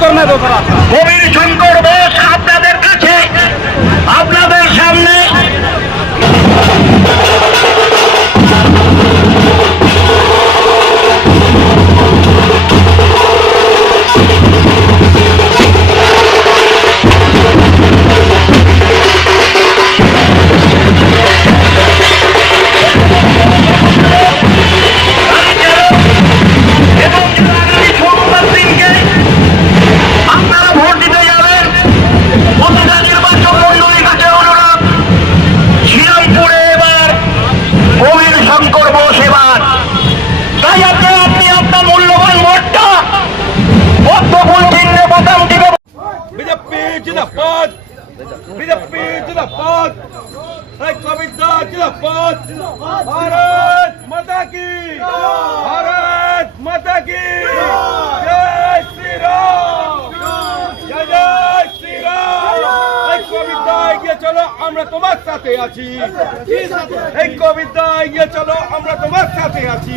কর্মে দোষরা গভীর সংকট কবিতা জিন্দাবাদ। ভারত মাতা কি? ভারত মাতা কি? জয় শ্রী রাম জয় জয় শ্রী রাম এই কবিতা এগিয়ে চলো, আমরা তোমার সাথে আছি। এই কবিতা এগিয়ে চলো, আমরা তোমার সাথে আছি।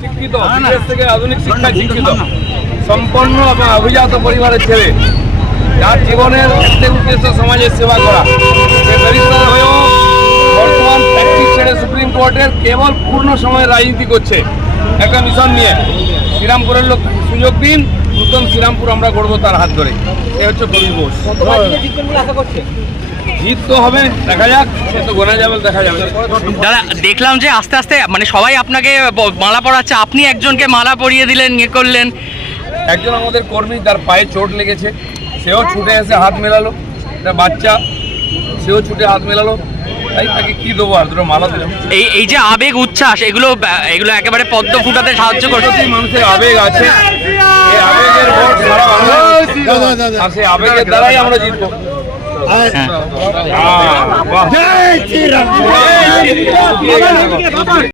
শিক্ষিত বিদেশ থেকে আধুনিক শিক্ষায় শিক্ষিত। সম্পন্ন এবং অভিজাত পরিবারের ছেলে যার জীবনের একটাই উদ্দেশ্য সমাজের সেবা করা। সে ব্যারিস্টার হয়েও বর্তমান প্র্যাকটিস ছেড়ে সুপ্রিম কোর্টের কেবল পূর্ণ সময় রাজনীতি করছে। একটা মিশন নিয়ে। শ্রীরামপুরের লোক সুযোগ দিন নূতন শ্রীরামপুর আমরা গড়বো তার হাত ধরে। এ হচ্ছে কবি বোস। জিত তো হবে দেখা যাক সে তো গোনা যাবে দেখা যাবে। দাদা দেখলাম যে আস্তে আস্তে মানে সবাই আপনাকে মালা পরাচ্ছে আপনি একজনকে মালা পরিয়ে দিলেন ইয়ে করলেন। একজন আমাদের কর্মী তার পায়ে চোট লেগেছে সেও ছুটে এসে হাত মেলালো। একটা বাচ্চা সেও ছুটে হাত মেলালো। তাই তাকে কি দেবো আর দুটো মালা দিলাম। এই এই যে আবেগ উচ্ছ্বাস এগুলো এগুলো একেবারে পদ্ম ফুটাতে সাহায্য করছে মানুষের আবেগ আছে। এই আবেগের ভোট সারা বাংলায়। আর সেই আবেগের দ্বারাই আমরা জিতবো। 아, 와. 야, 이 찌라. 야, 이 찌라.